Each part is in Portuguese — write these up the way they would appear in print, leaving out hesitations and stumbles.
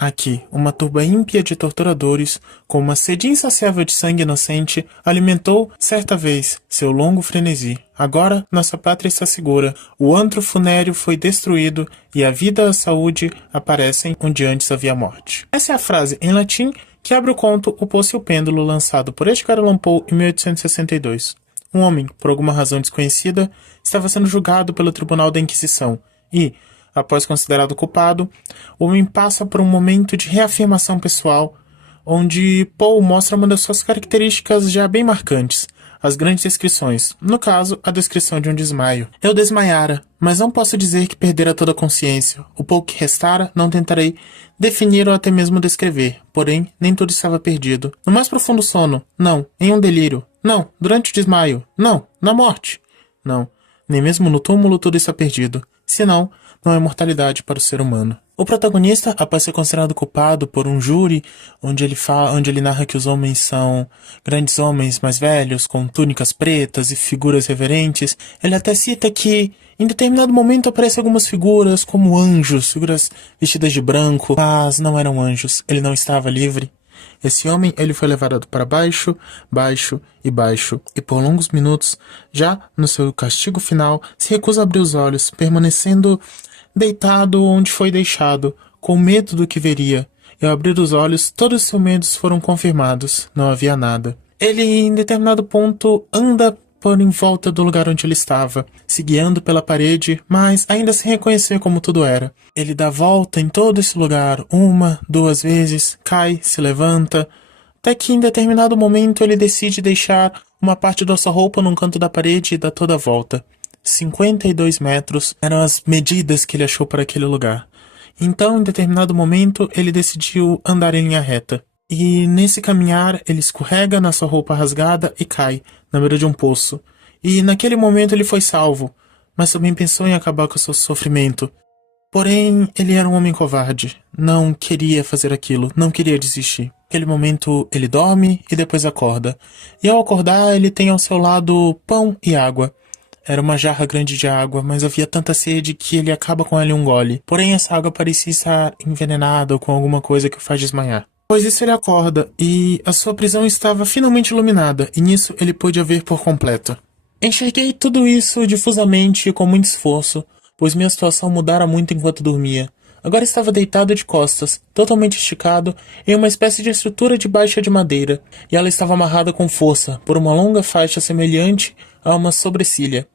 Aqui, uma turba ímpia de torturadores, com uma sede insaciável de sangue inocente, alimentou, certa vez, seu longo frenesi. Agora, nossa pátria está segura, o antro funéreo foi destruído e a vida e a saúde aparecem onde antes havia morte. Essa é a frase, em latim, que abre o conto O Poço e o Pêndulo, lançado por Edgar Allan Poe em 1862. Um homem, por alguma razão desconhecida, estava sendo julgado pelo Tribunal da Inquisição e, após considerado culpado, o homem passa por um momento de reafirmação pessoal, onde Poe mostra uma das suas características já bem marcantes, as grandes descrições, no caso, a descrição de um desmaio. Eu desmaiara, mas não posso dizer que perdera toda a consciência. O pouco que restara, não tentarei definir ou até mesmo descrever, porém, nem tudo estava perdido. No mais profundo sono, não, em um delírio, não, durante o desmaio, não, na morte, não, nem mesmo no túmulo tudo está perdido, senão, não é mortalidade para o ser humano. O protagonista, após ser considerado culpado por um júri, onde ele narra que os homens são grandes homens mais velhos, com túnicas pretas e figuras reverentes, ele até cita que, em determinado momento, aparecem algumas figuras como anjos, figuras vestidas de branco, mas não eram anjos, ele não estava livre. Esse homem, ele foi levado para baixo, baixo e baixo, e por longos minutos, já no seu castigo final, se recusa a abrir os olhos, permanecendo deitado onde foi deixado, com medo do que veria, e ao abrir os olhos, todos os seus medos foram confirmados, não havia nada. Ele, em determinado ponto, anda por em volta do lugar onde ele estava, se guiando pela parede, mas ainda sem reconhecer como tudo era. Ele dá volta em todo esse lugar, uma, duas vezes, cai, se levanta, até que em determinado momento ele decide deixar uma parte da sua roupa num canto da parede e dá toda a volta. 52 metros eram as medidas que ele achou para aquele lugar. Então, em determinado momento, ele decidiu andar em linha reta. E nesse caminhar, ele escorrega na sua roupa rasgada e cai, na beira de um poço. E naquele momento ele foi salvo, mas também pensou em acabar com o seu sofrimento. Porém, ele era um homem covarde. Não queria fazer aquilo, não queria desistir. Naquele momento, ele dorme e depois acorda. E ao acordar, ele tem ao seu lado pão e água. Era uma jarra grande de água, mas havia tanta sede que ele acaba com ela em um gole. Porém, essa água parecia estar envenenada ou com alguma coisa que o faz desmaiar. Pois isso ele acorda, e a sua prisão estava finalmente iluminada, e nisso ele pôde a ver por completo. Enxerguei tudo isso difusamente e com muito esforço, pois minha situação mudara muito enquanto dormia. Agora estava deitado de costas, totalmente esticado, em uma espécie de estrutura de baixa de madeira, e ela estava amarrada com força, por uma longa faixa semelhante a uma sobrecilha.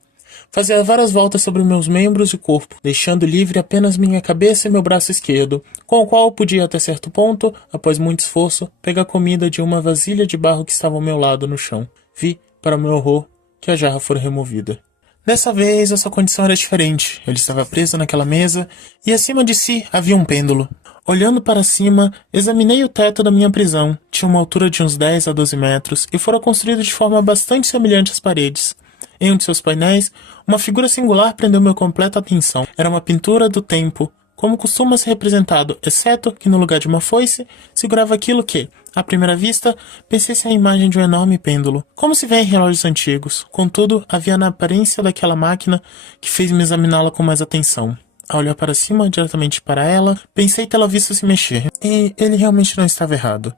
Fazia várias voltas sobre meus membros e corpo, deixando livre apenas minha cabeça e meu braço esquerdo, com o qual podia até certo ponto, após muito esforço, pegar comida de uma vasilha de barro que estava ao meu lado no chão. Vi, para meu horror, que a jarra fora removida. Dessa vez, a sua condição era diferente. Ele estava preso naquela mesa, e acima de si havia um pêndulo. Olhando para cima, examinei o teto da minha prisão. Tinha uma altura de uns 10 a 12 metros, e fora construído de forma bastante semelhante às paredes. Em um de seus painéis, uma figura singular prendeu minha completa atenção. Era uma pintura do tempo, como costuma ser representado, exceto que no lugar de uma foice, segurava aquilo que, à primeira vista, pensei ser a imagem de um enorme pêndulo, como se vê em relógios antigos. Contudo, havia na aparência daquela máquina que fez-me examiná-la com mais atenção. Ao olhar para cima, diretamente para ela, pensei tê-la visto se mexer. E ele realmente não estava errado.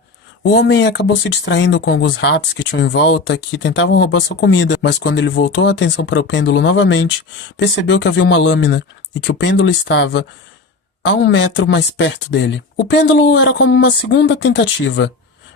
O homem acabou se distraindo com alguns ratos que tinham em volta que tentavam roubar sua comida, mas quando ele voltou a atenção para o pêndulo novamente, percebeu que havia uma lâmina e que o pêndulo estava a 1 metro mais perto dele. O pêndulo era como uma segunda tentativa,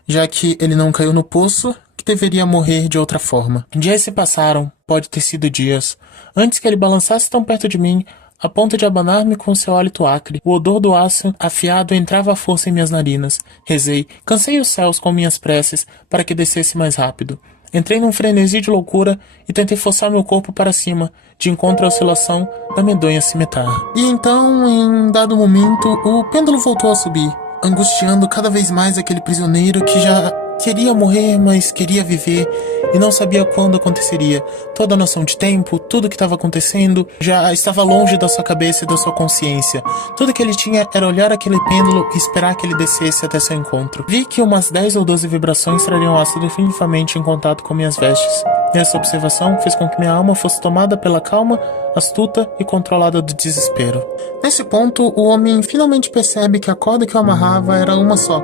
já que ele não caiu no poço, que deveria morrer de outra forma. Dias se passaram, pode ter sido dias, antes que ele balançasse tão perto de mim, a ponto de abanar-me com seu hálito acre. O odor do aço afiado entrava à força em minhas narinas. Rezei, cansei os céus com minhas preces para que descesse mais rápido. Entrei num frenesi de loucura e tentei forçar meu corpo para cima, de encontro à oscilação da medonha cimitarra. E então, em dado momento, o pêndulo voltou a subir, angustiando cada vez mais aquele prisioneiro que já Queria morrer, mas queria viver e não sabia quando aconteceria. Toda a noção de tempo, tudo o que estava acontecendo, já estava longe da sua cabeça e da sua consciência. Tudo que ele tinha era olhar aquele pêndulo e esperar que ele descesse até seu encontro. Vi que umas 10 ou 12 vibrações trariam aço definitivamente em contato com minhas vestes. E essa observação fez com que minha alma fosse tomada pela calma, astuta e controlada do desespero. Nesse ponto, o homem finalmente percebe que a corda que o amarrava era uma só.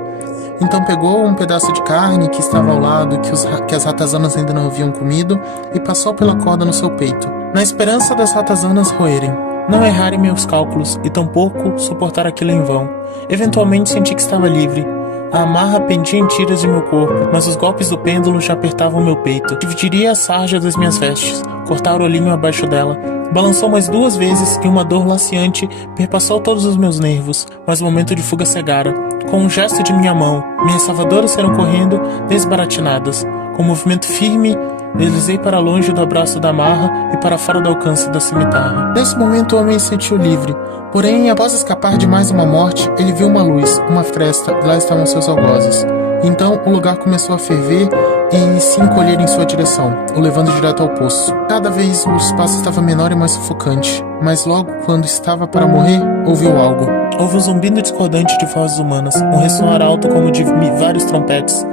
Então pegou um pedaço de carne que estava ao lado, que as ratazanas ainda não haviam comido, e passou pela corda no seu peito, na esperança das ratazanas roerem, não errarem meus cálculos e tampouco suportar aquilo em vão. Eventualmente senti que estava livre. A amarra pendia em tiras de meu corpo, mas os golpes do pêndulo já apertavam meu peito. Dividiria a sarja das minhas vestes, cortar o olhinho abaixo dela. Balançou mais 2 vezes e uma dor laceante perpassou todos os meus nervos, mas o momento de fuga cegara. Com um gesto de minha mão, minhas salvadoras saíram correndo, desbaratinadas. Com um movimento firme, deslizei para longe do abraço da amarra e para fora do alcance da cimitarra. Nesse momento o homem se sentiu livre, porém, após escapar de mais uma morte, ele viu uma luz, uma fresta, e lá estavam seus algozes. Então o lugar começou a ferver e se encolher em sua direção, o levando direto ao poço. Cada vez o espaço estava menor e mais sufocante, mas logo, quando estava para morrer, ouviu algo. Houve um zumbido discordante de vozes humanas, um ressoar alto como de vários trompetes,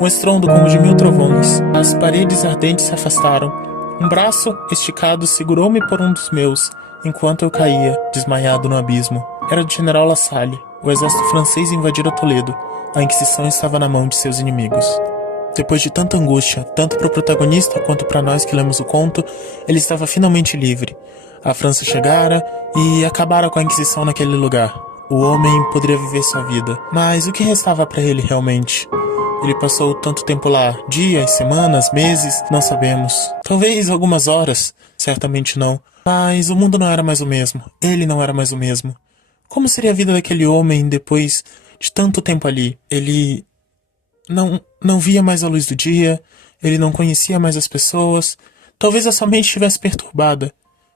um estrondo como de 1000 trovões. As paredes ardentes se afastaram. Um braço, esticado, segurou-me por um dos meus, enquanto eu caía, desmaiado no abismo. Era do general La Salle. O exército francês invadira Toledo. A Inquisição estava na mão de seus inimigos. Depois de tanta angústia, tanto para o protagonista quanto para nós que lemos o conto, ele estava finalmente livre. A França chegara e acabara com a Inquisição naquele lugar. O homem poderia viver sua vida, mas o que restava para ele realmente? Ele passou tanto tempo lá, dias, semanas, meses, não sabemos. Talvez algumas horas, certamente não. Mas o mundo não era mais o mesmo, ele não era mais o mesmo. Como seria a vida daquele homem depois de tanto tempo ali? Ele não via mais a luz do dia, ele não conhecia mais as pessoas, talvez a sua mente estivesse perturbada.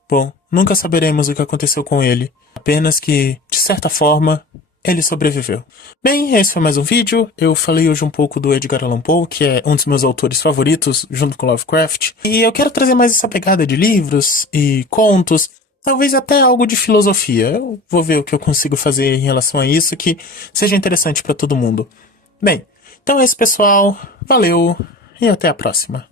Bom, nunca saberemos o que aconteceu com ele, apenas que, de certa forma, ele sobreviveu. Bem, esse foi mais um vídeo. Eu falei hoje um pouco do Edgar Allan Poe, que é um dos meus autores favoritos, junto com Lovecraft. E eu quero trazer mais essa pegada de livros e contos, talvez até algo de filosofia. Eu vou ver o que eu consigo fazer em relação a isso que seja interessante para todo mundo. Bem, então é isso, pessoal. Valeu e até a próxima.